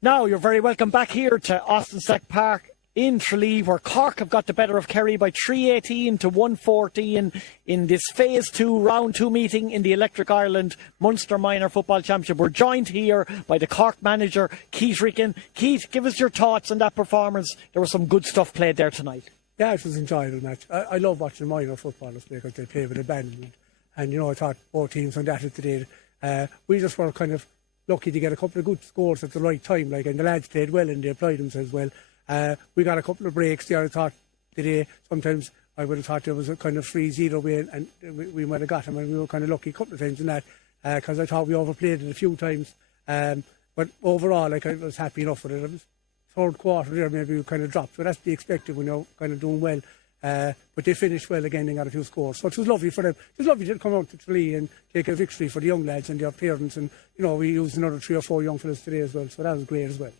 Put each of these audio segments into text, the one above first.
Now, you're very welcome back here to Austin Stack Park in Tralee, where Cork have got the better of Kerry by 318 to 114 in this Phase 2 Round 2 meeting in the Electric Ireland Munster Minor Football Championship. We're joined here by the Cork manager, Kieth Ricken. Keith, give us your thoughts on that performance. There was some good stuff played there tonight. Yeah, it was an enjoyable match. I love watching minor footballers play because they play with abandonment. And, I thought both teams on that today. We just were kind of lucky to get a couple of good scores at the right time, and the lads played well and they applied themselves well. We got a couple of breaks there. I thought today, sometimes I would have thought there was a kind of 3-0 way, and we might have got them, and we were kind of lucky a couple of times in that, because I thought we overplayed it a few times. But overall, I was happy enough with it. It was third quarter there, maybe we kind of dropped, so that's to be expected when you're kind of doing well. But they finished well again and got a few scores. So it was lovely for them. It was lovely to come out to Tralee and take a victory for the young lads and their parents. And, we used another 3 or 4 young fellas today as well. So that was great as well.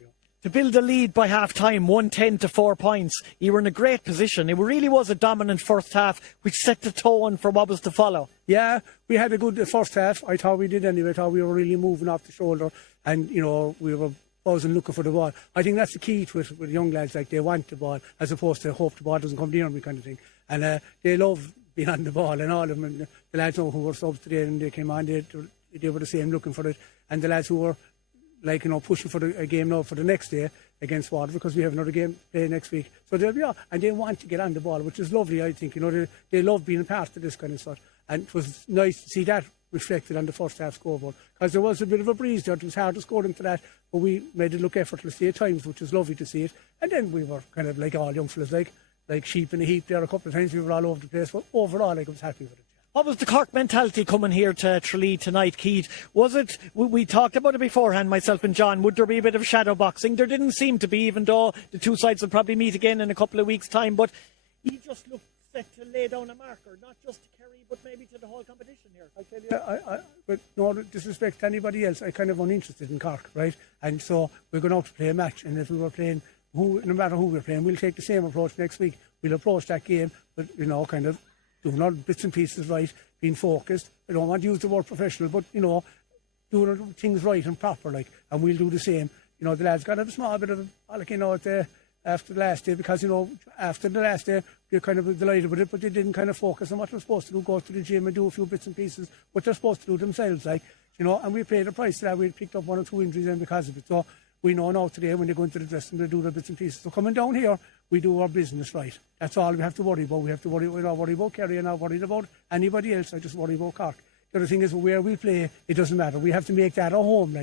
To build a lead by half-time, 110 to 4 points, you were in a great position. It really was a dominant first half, which set the tone for what was to follow. Yeah, we had a good first half. I thought we did anyway. I thought we were really moving off the shoulder. And, we were buzzing looking for the ball. I think that's the key to it with young lads. They want the ball as opposed to hope the ball doesn't come near me kind of thing. And they love being on the ball, and all of them. And the lads know who were subs today and they came on, they were the same looking for it. And the lads who were pushing for a game now for the next day against Waterford, because we have another game play next week. So they'll be on, and they want to get on the ball, which is lovely, I think. They love being a part of this kind of stuff. And it was nice to see that reflected on the first half scoreboard, because there was a bit of a breeze there. It was hard to score into that, but we made it look effortlessly at times, which was lovely to see it. And then we were kind of like all young fellas, like sheep in a heap there. A couple of times we were all over the place, but overall I was happy with it. What was the Cork mentality coming here to Tralee tonight, Keith? Was it, we talked about it beforehand, myself and John, would there be a bit of shadow boxing? There didn't seem to be, even though the two sides will probably meet again in a couple of weeks' time, but he just looked set to lay down a marker, not just to Kerry, but maybe to the whole competition here. I tell you, with no disrespect to anybody else, I'm kind of uninterested in Cork, right? And so we're going out to play a match, and if we were playing, no matter who we're playing, we'll take the same approach next week. We'll approach that game, but, kind of doing all bits and pieces right, being focused. I don't want to use the word professional, but, doing things right and proper, and we'll do the same. The lads got a small bit of after the last day, because, after the last day, they're kind of delighted with it, but they didn't kind of focus on what they're supposed to do, go to the gym and do a few bits and pieces, what they're supposed to do themselves, and we paid the price for that. We picked up 1 or 2 injuries then because of it. So we know now today when they go into the dressing room, they do their bits and pieces. So coming down here, we do our business right. That's all we have to worry about. We're not worried about Kerry, and not worried about anybody else. I just worry about Cork. The other thing is, where we play, it doesn't matter. We have to make that our home,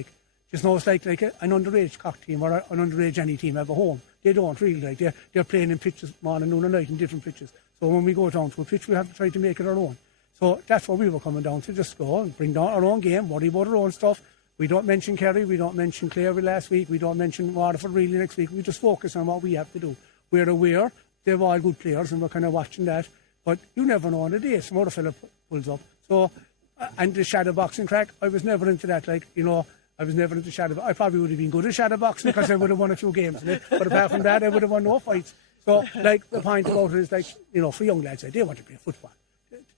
Just know it's like an underage Cork team or an underage any team have a home. They don't really, they're playing in pitches morning, noon and night in different pitches. So when we go down to a pitch, we have to try to make it our own. So that's what we were coming down to, just go and bring down our own game, worry about our own stuff. We don't mention Kerry, we don't mention Clare last week, we don't mention Waterford really next week. We just focus on what we have to do. We're aware they're all good players and we're kind of watching that. But you never know on a day, some other fella pulls up. So, and the shadow boxing crack, I was never into that. I was never into shadow boxing. I probably would have been good at shadow boxing because I would have won a few games in it. But apart from that, I would have won no fights. So, the point about it is, for young lads, they want to play football.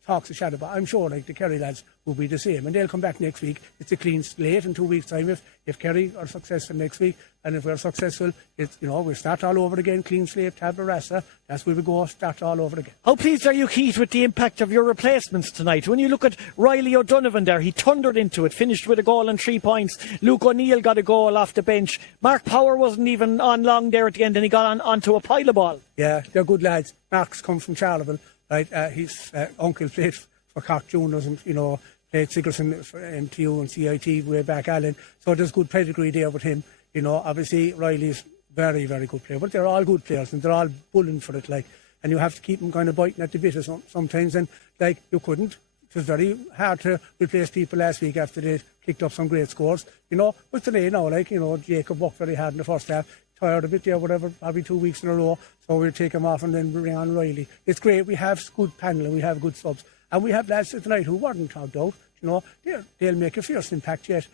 Talks of shadow, but I'm sure the Kerry lads will be the same, and they'll come back next week. It's a clean slate in 2 weeks' time if Kerry are successful next week, and if we're successful, we'll start all over again, clean slate, tabula rasa. That's where we go, start all over again. How pleased are you, Keith, with the impact of your replacements tonight? When you look at Riley O'Donovan there, he thundered into it, finished with a goal and 3 points. Luke O'Neill got a goal off the bench. Mark Power wasn't even on long there at the end, and he got onto a pile of ball. Yeah, they're good lads. Mark's come from Charleville. Right, his uncle played for Cork Juniors and, played Sigerson for MTU and CIT way back, Alan. So there's good pedigree there with him. Obviously Riley's very, very good player. But they're all good players and they're all bullying for it, And you have to keep them kind of biting at the bit sometimes. And, you couldn't. It was very hard to replace people last week after they kicked up some great scores. But today now, Jacob worked very hard in the first half. Tired a bit there, whatever, probably 2 weeks in a row. So we'll take him off and then bring on Riley. It's great. We have good panel and we have good subs. And we have lads tonight who weren't talked out. They'll make a fierce impact yet.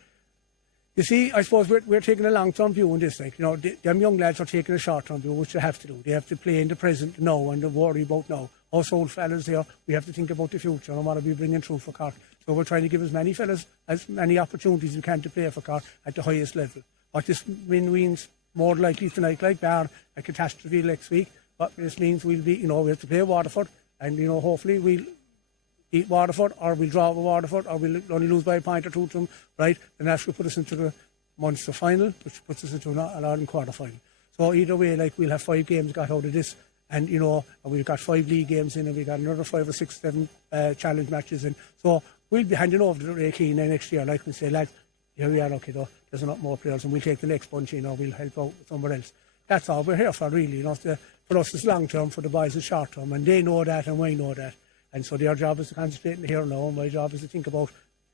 You see, I suppose we're taking a long-term view on this. Them young lads are taking a short-term view, which they have to do. They have to play in the present now and worry about now. Us old fellas here, we have to think about the future and what are we bringing through for Cork. So we're trying to give as many fellas as many opportunities we can to play for Cork at the highest level. What this means more likely tonight, like bar a catastrophe next week. But this means we'll be, we have to play Waterford, and hopefully we'll beat Waterford, or we'll draw with Waterford, or we'll only lose by a point or two to them, right? And that will put us into the Munster final, which puts us into an Ireland quarter final. So either way, like, we'll have 5 games got out of this, and and we've got 5 league games in, and we've got another 5 or 6, 7 challenge matches in. So we'll be handing over to Ray Keane next year, like we say, lads, here we are, okay, though, there's a lot more players, and we'll take the next bunch in, or we'll help out somewhere else. That's all we're here for, really. For us, it's long term, for the boys, it's short term, and they know that, and we know that. And so their job is to concentrate in the here and now, and my job is to think about,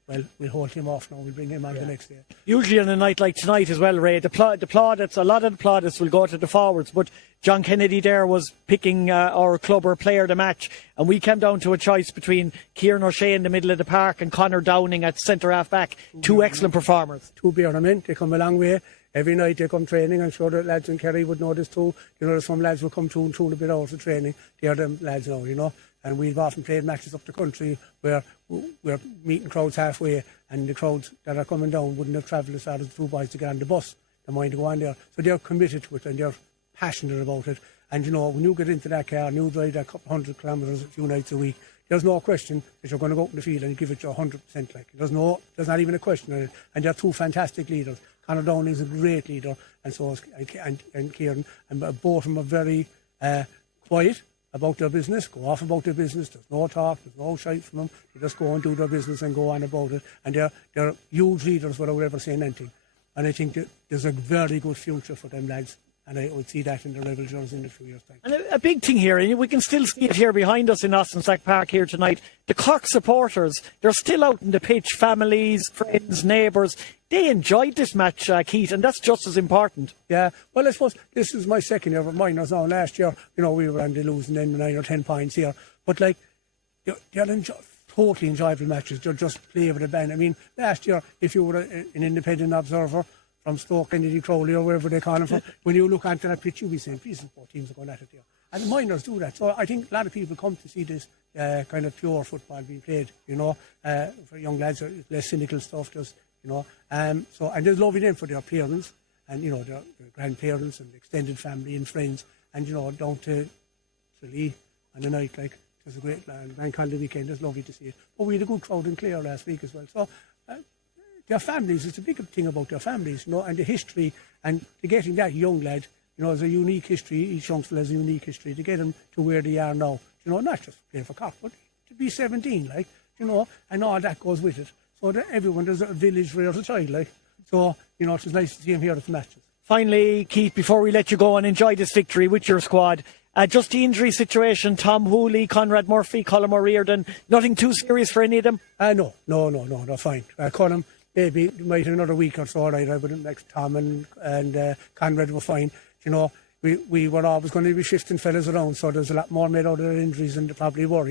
well, we'll hold him off now, we'll bring him on the next day. Usually on a night like tonight as well, Ray, the plaudits, a lot of the plaudits will go to the forwards, but John Kennedy there was picking our club or player of the match, and we came down to a choice between Kieran O'Shea in the middle of the park and Conor Downing at centre half back. 2 excellent performers. 2 bear them in, they come a long way. Every night they come training. I'm sure the lads in Kerry would know this too. There's some lads will come 2 and 2 and a bit hours of training. They're them lads now, And we've often played matches up the country where we're meeting crowds halfway, and the crowds that are coming down wouldn't have travelled as far as the 2 boys to get on the bus. They mind to go on there. So they're committed to it, and they're passionate about it. And when you get into that car and you drive that couple 100 kilometres a few nights a week, there's no question that you're going to go out in the field and give it your 100%. There's not even a question on it. And they're 2 fantastic leaders. Conor Downing is a great leader, and so is and Kieran, and both of them are very quiet about their business, go off about their business. There's no talk, there's no shite from them. They just go and do their business and go on about it. And they're huge leaders without ever saying anything. And I think that there's a very good future for them lads. And I would see that in the Rebel Journals in a few years' time. And a big thing here, and we can still see it here behind us in Austin Sack Park here tonight, the Cork supporters, they're still out in the pitch, families, friends, neighbours. They enjoyed this match, Keith, and that's just as important. Yeah, well, I suppose this is my second year with Minors now. Last year, we were on the losing end 9 or 10 points here. But, they're totally enjoyable matches. They're just play with a band. I mean, last year, if you were an independent observer from Stoke, Kennedy, Crowley, or wherever they call them from, when you look onto that pitch, you'll be saying, these 4 teams are going at it there. And the Minors do that. So I think a lot of people come to see this kind of pure football being played, for young lads, less cynical stuff, just, and there's love in them for their parents and, their grandparents and extended family and friends, and, down to Tralee on the night, like, there's a great bank holiday weekend, it's lovely to see it. But we had a good crowd in Clare last week as well. So their families, it's a big thing about their families, and the history, and to getting that young lad, there's a unique history, each young fella has a unique history, to get them to where they are now, not just playing for Cork, but to be 17, and all that goes with it. So that everyone, there's a village for every child, So, it's nice to see him here at the matches. Finally, Keith, before we let you go and enjoy this victory with your squad, just the injury situation, Tom Hooley, Conrad Murphy, Colm O'Riordan, nothing too serious for any of them? No, they're fine. Colm, maybe might in another week or so, right? I wouldn't like Tom and Conrad were fine. We were always going to be shifting fellas around, so there's a lot more made out of their injuries than there probably were,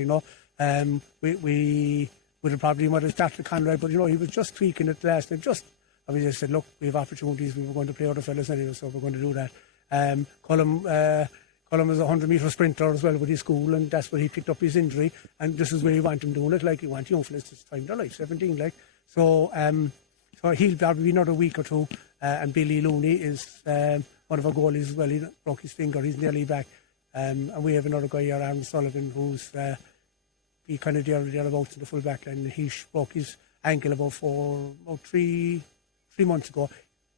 We would have probably might have started Conrad, but he was just tweaking it last night. I mean, they said, look, we have opportunities, we were going to play other fellas anyway, so we're going to do that. Colm is a 100-metre sprinter as well with his school, and that's where he picked up his injury, and this is where you want him doing it, like you want young fellas this time of their life, 17, So he'll probably be another week or two, and Billy Looney is one of our goalies as well. He broke his finger, he's nearly back. And we have another guy here, Aaron Sullivan, who's he kind of thereabouts in the full back line. He broke his ankle about 3 months ago.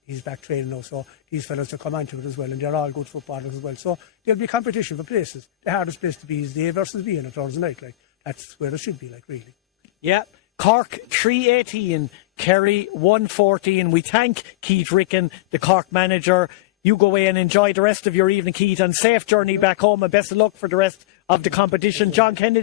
He's back training now, so these fellas will come onto it as well, and they're all good footballers as well. So there'll be competition for places. The hardest place to be is day versus B on a Thursday night. That's where it should be, really. Yeah. Cork 318, Kerry 114. We thank Kieth Ricken, the Cork manager. You go away and enjoy the rest of your evening, Keith, and safe journey back home, and best of luck for the rest of the competition. John Kennedy.